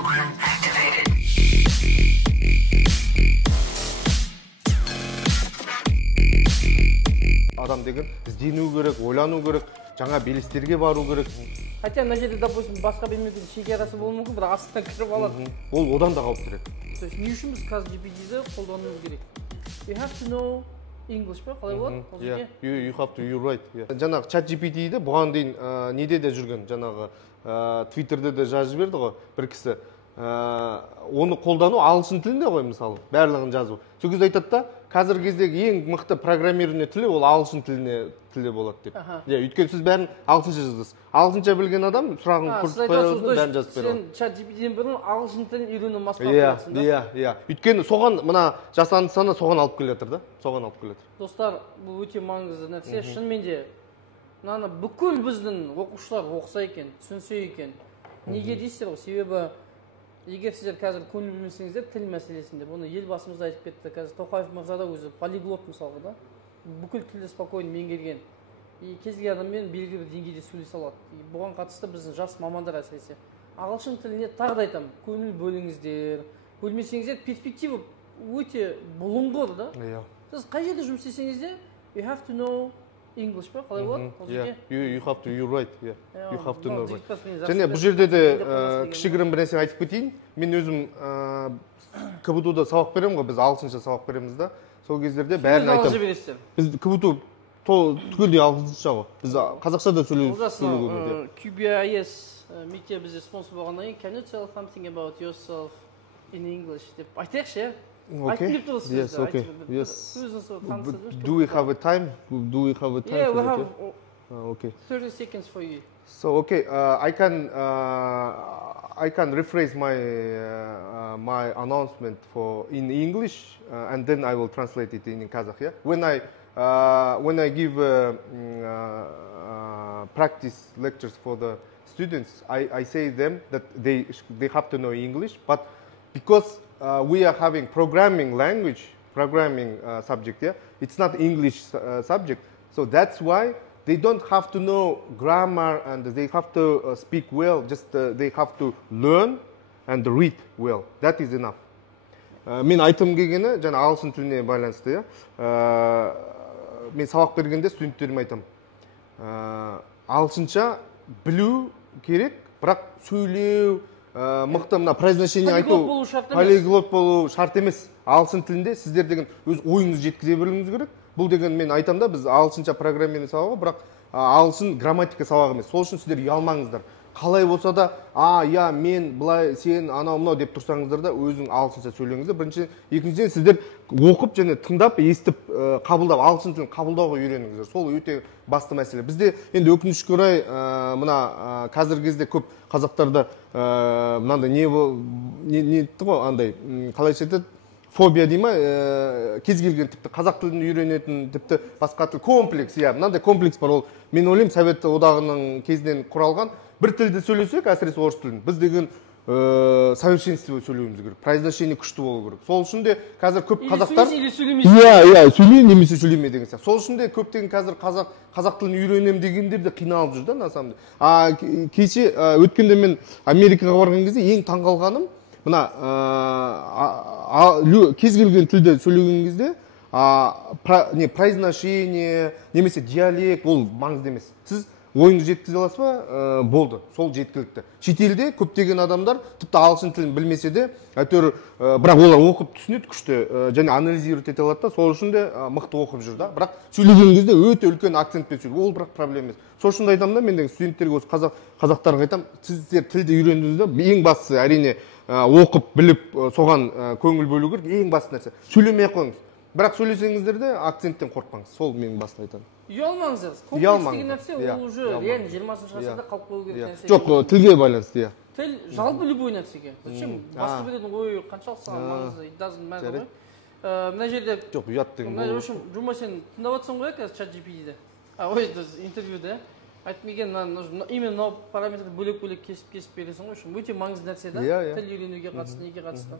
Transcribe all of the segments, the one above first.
Program activated. Адам деген іздену керек, ойлану керек, жаңа белестерге бару керек. Хотя на жерде, допустим, басқа білмейтін шекарасы болуы мүмкін, бірақ астынан кіріп алады. Ол одан да қауіптірек. То есть не үшін біз қазір GPT-ді қолдануымыз керек. You have to know English па? Қалай болады? Yeah, you have to, you're right. Жаңағы ChatGPT-ді бұған дейін неде де жүрген, жаңағы Twitter'де де жазып жіберді ғой бір кісі. Оны қолдану ағылшын тілінде ғой мысалы, барлығын жазу. Сол кезде айтады да, қазіргі кездегі ең мықты программирование тілі ол ағылшын тілде болады деп. Өйткені сіз бәрін ағылшынша жазасыз. Ағылшынша білген адам сұрағын көріп қоясыз, бәрін жазып береді. Сен ChatGPT-ден бұрын ағылшын тілін үйрену мастап қоясың да? Иә. Өйткені соған мына жасанды сана соған алып келе жатыр да, соған алып келе жатыр. Достар, бұл өте маңызды нәрсе. Шынымен де мынаны бүкіл біздің оқушылар оқыса екен, түсінсе екен. Неге дейсіздер ғой? Себебі егер сіздер қазір көңіл бөлмесеңіздер тіл мәселесінде, бұны елбасымыз да айтып кетті. Қазір Тоқаев мырза да өзі полиглот мысалға да, бүкіл тілді спокойно меңгерген. Кез келген адаммен белгілі бір деңгейде сөйлесе алады. Бұған қатысты біздің жас мамандар әсіресе ағылшын тіліне тағы да айтамын, көңіл бөліңіздер. Бөлмесеңіздер перспектива өте бұлыңғыр да. Сіз қай жерде жұмыс істесеңіз де, you have to know English па? Қалай болады? You have to, you're right. You have to know. Және бұл жерде де кішігірім бір нәрсе айтып кетейін. Мен өзім КБТУ-да сабақ беремін ғой, біз ағылшынша сабақ береміз да. Сол кездерде бәрін айтамын. Біз КБТУ түгелдей ағылшынша ғой. Біз қазақша да сөйлеуіміз. QBIS мектеп бізде спонсор болғаннан кейін, can you tell something about yourself in English деп айтайықшы, Okay. Yes. Okay. Yes. Do we have a time? Yeah, we have. Okay. 30 seconds for you. So okay, I can rephrase my my announcement in English, and then I will translate it in Kazakh. Yeah. When I give practice lectures for the students, I say them that they have to know English, but because we are having programming subject, yeah? It's not English subject, so that's why they don't have to know grammar and they have to speak well, just they have to learn and read well. That is enough. Мен айтым келгені, жаңа ағылшын тіліне байланысты, yeah? Мен сабақ бергенде студенттеріме айтам. Ағылшынша білу керек, бірақ сөйлеу, мықты мына произношение айту, полиглот болу шарт емес. Ағылшын тілінде сіздер деген өз ойыңызды жеткізе білуіңіз керек. Бұл деген мен айтам да, біз ағылшынша программирование сабағы, бірақ ағылшын грамматика сабағы емес. Сол үшін сіздер ұялмаңыздар. Қалай болса да, мен былай, сен анау мынау деп тұрсаңыздар да, өзің ағылшынша сөйлеңіздер. Бірінші, екіншіден сіздер оқып және тыңдап, естіп, қабылдап, ағылшын тілін қабылдауға үйреніңіздер. Сол өте басты мәселе. Бізде енді өкінішке орай мына қазіргі кезде көп қазақтарда мынандай не етті ғой, андай қалайша айтады, фобия дей ма, кез келген тіпті қазақ тілін үйренетін, тіпті басқа тіл комплекс, мынандай комплекс бар. Ол мен ойлаймын Совет одағының кезінен құралған. Бір тілді сөйлесек, әсіресе орыс тілін, біз деген совершенство сөйлеуіміз керек, произношение күшті болу керек. Сол үшін де қазір көп қазақтар сөйлей немесе сөйлеме деген сияқты. Сол үшін де көптеген қазір қазақ тілін үйренем дегендер де қиналып жүр да, на самом деле. Кеше өткенде мен Америкаға барған кезде ең таңғалғаным, мына кез келген тілде сөйлеген кезде произношение немесе диалект ол маңызды емес. Сіз ойыңды жеткізе аласыз ба, болды, сол жеткілікті. Шетелде көптеген адамдар тіпті ағылшын тілін білмесе де, әйтеуір бірақ олар оқып түсінеді күшті, және анализировать ете алады да, сол үшін де мықты оқып жүр да. Бірақ сөйлеген кезде өте үлкен акцентпен сөйлейді, ол бірақ проблема емес. Сол үшін де айтамын да, мен студенттерге осы қазақтарға айтамын, сіздер тілді үйрендіңіздер, ең бастысы әрине оқып, біліп, соған көңіл бөлу керек, ең басты нәрсе. Сөйлемей қойыңыз. Бірақ сөйлесеңіздер де акценттен қорықпаңыз. Сол менің басын айтамын. Ұялмаңыздар. Комплекс деген нәрсе ол уже реально 20-шы ғасырда қалып қою керек нәрсе. Жоқ, тілге байланысты, иә. Тіл жалпы любой нәрсеге. Зачем? Басқа біреудің ойы қаншалық саған маңызды, it doesn't matter ғой. Мына жерде жоқ, ұят деген бұл. В общем, Жұма, сен тыңдап отырсың ғой қазір ChatGPT-де. Ой, интервьюде. Айтмеген, именно мынау параметрді бөлек-бөлек кесіп бересің ғой. Өте маңызды нәрсе да. Тіл үйренуге қатысты, неге қатысты.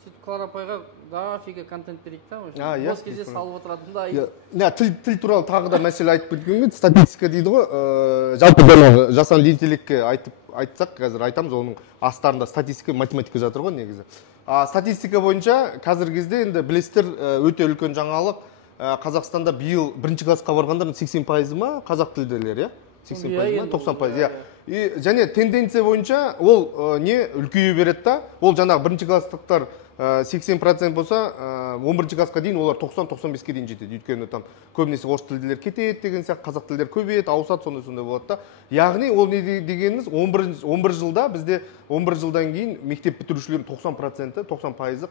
Сөйтіп Клара апайға дафига контент берейік та. Бос кезде салып отыратын да. Тіл туралы тағы да мәселе айтып кеткенде, статистика дейді ғой, жалпы жаңағы жасанды интеллектке айтып айтсақ қазір айтамыз, оның астарында статистика, математика жатыр ғой негізі. Статистика бойынша қазіргі кезде енді білесіздер, өте үлкен жаңалық. Қазақстанда биыл бірінші классқа барғандардың 80% ма қазақ тілділер, иә? 80% ма, 90%, иә. Және тенденция бойынша ол не үлкейе береді да, ол жаңағы бірінші класстықтар 80% болса, 11 классқа дейін олар 90-95-ке дейін жетеді. Өйткені там көбінесе орыс тілділер кетеді деген сияқты, қазақ тілділер көбейеді, ауысады, сондай болады да. Яғни ол не дегеніміз 11 жылда бізде 11 жылдан кейін мектеп бітірушілердің 90%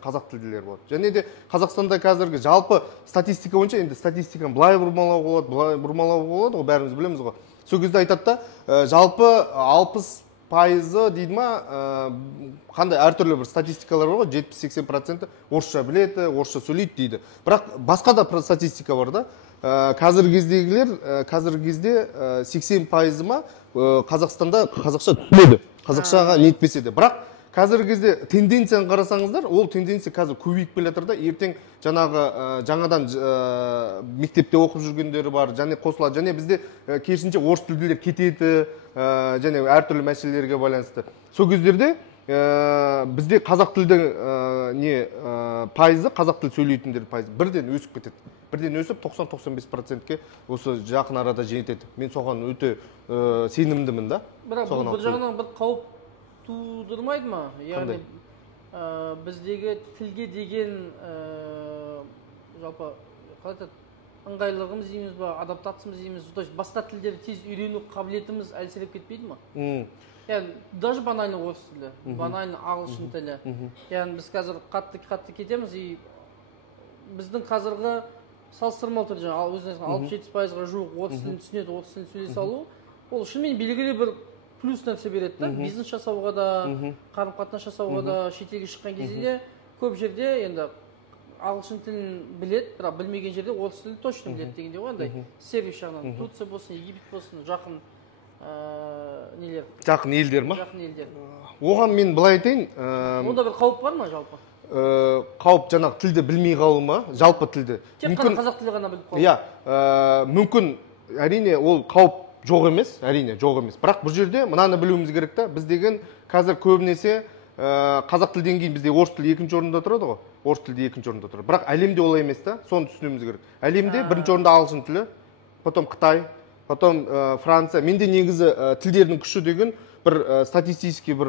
қазақ тілділер болады. Және де Қазақстанда қазіргі жалпы статистика бойынша, енді статистиканы былай бұрмалауға болады, ол бәріміз білеміз ғой. Сол кезде айтады да, жалпы 60% дейді ма, қандай әртүрлі бір статистикалар бар ғой, 70-80% орысша біледі, орысша сөйлейді дейді. Бірақ басқа да статистика бар да. Қазіргі кезде 80% ма Қазақстанда қазақша түсінеді, қазақшаға нетпесе де. Бірақ қазіргі кезде тенденцияны қарасаңыздар, ол тенденция қазір көбейіп келе жатыр да. Ертең жаңадан мектепте оқып жүргендері бар, және қосылады. Және бізде керісінше орыс тілділер кетеді, және әртүрлі мәселелерге байланысты. Сол кездерде бізде қазақ тілді пайызы, қазақ тіл сөйлейтіндер пайызы бірден өсіп кетеді. Бірден өсіп 90-95%-ке осы жақын арада жетеді. Мен соған өте сенімдімін да. Бірақ бұл жағынан бір қауіп тудырмайды ма? Яғни біздегі тілге деген жалпы ыңғайлылығымыз дейміз ба, адаптациямыз дейміз, то есть басқа тілдерді тез үйрену қабілетіміз әлсіреп кетпейді ма? Яғни даже банально орыс тілі, банально ағылшын тілі. Яғни біз қазір қатты кетеміз, и біздің қазіргі салыстырмалы түрде өзіңіз 67%-ға жуық орыс тілін түсінеді, орыс тілін сөйлесе алу, ол шынымен белгілі бір плюс нәрсе береді да, бизнес жасауға да, қарым-қатынас жасауға да, шетелге шыққан кезде де көп жерде енді ағылшын тілін біледі, бірақ білмеген жерде орыс тілін точно біледі дегенде ғой, андай сервис жағынан. Турция болсын, Египет болсын, жақын елдер ма? Жақын елдер. Оған мен былай айтайын, онда бір қауіп бар ма жалпы? Қауіп жаңағы тілді білмей қалу ма, жалпы тілді. Тек қана қазақ тілі ғана біліп қалу. Иә, мүмкін, әрине ол қауіп жоқ емес, әрине жоқ емес. Бірақ бұл жерде мынаны білуіміз керек та, біз деген қазір көбінесе қазақ тілден кейін бізде орыс тілі екінші орында тұрады ғой. Орыс тілі екінші орында тұрады. Бірақ әлемде олай емес та, соны түсінуіміз керек. Әлемде бірінші орында ағылшын тілі, потом Қытай, потом Франция. Менде негізі тілдердің күші деген бір статистический бір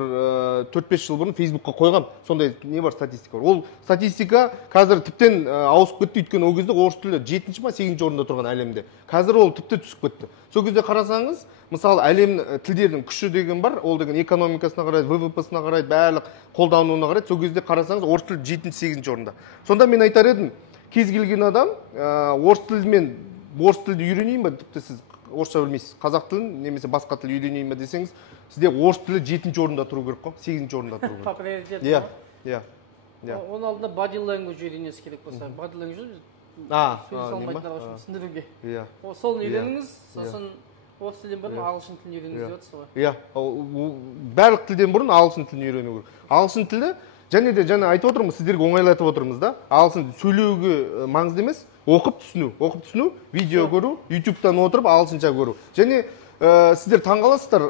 4-5 жыл бұрын Фейсбукқа қойғам. Сондай не бар, статистика бар. Ол статистика қазір тіптен ауысып кетті, өйткені ол кезде орыс тілі 7-ші ма 8-ші орында тұрған әлемде. Қазір ол тіпті түсіп кетті. Сол кезде қарасаңыз, мысалы әлем тілдердің күші деген бар, ол деген экономикасына қарайды, ВВП-сына қарайды, барлық қолдануына қарайды. Сол кезде қарасаңыз орыс тілі 7-8-ші орында. Сонда мен айтар едім, кез келген адам орыс тілді үйренейін ба, тіпті сіз орысша білмейсіз, қазақ тілін немесе басқа тіл үйренейін ба десеңіз, сізде орыс тілі 7-ші орында тұру керек қой, 8-ші орында тұру керек. По приоритету. Иә. Оның алдында body language үйренесі керек болса, body language сөйлесе алмайтындарға үшін түсіндіруге. Иә. Соны үйреніңіз, сосын орыс тілден бұрын ағылшын тілін үйреніңіз деп отырсыз ғой. Иә, барлық тілден бұрын ағылшын тілін үйрену керек. Ағылшын тілі және де айтып отырмыз, сіздерге оңайлатып отырмыз да. Ағылшын сөйлеуге маңызды емес, оқып түсіну, видео көру, YouTube-тан отырып ағылшынша көру. Және сіздер таңғаласыздар,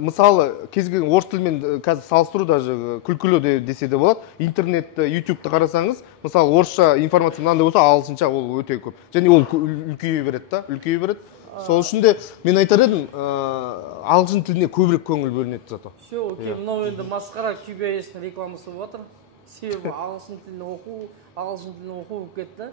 мысалы кез келген орыс тілмен қазір салыстыру даже күлкілі десе де болады. Интернетті, YouTube-ты қарасаңыз, мысалы орысша информация мынандай болса, ағылшынша ол өте көп. Және ол үлкейе береді. Сол үшін де мен айтар едім, ағылшын тіліне көбірек көңіл бөлінеді зато. Все, окей, мынау енді масқара QBS-ның рекламасы болып жатыр. Себебі ағылшын тілін оқу болып кетті.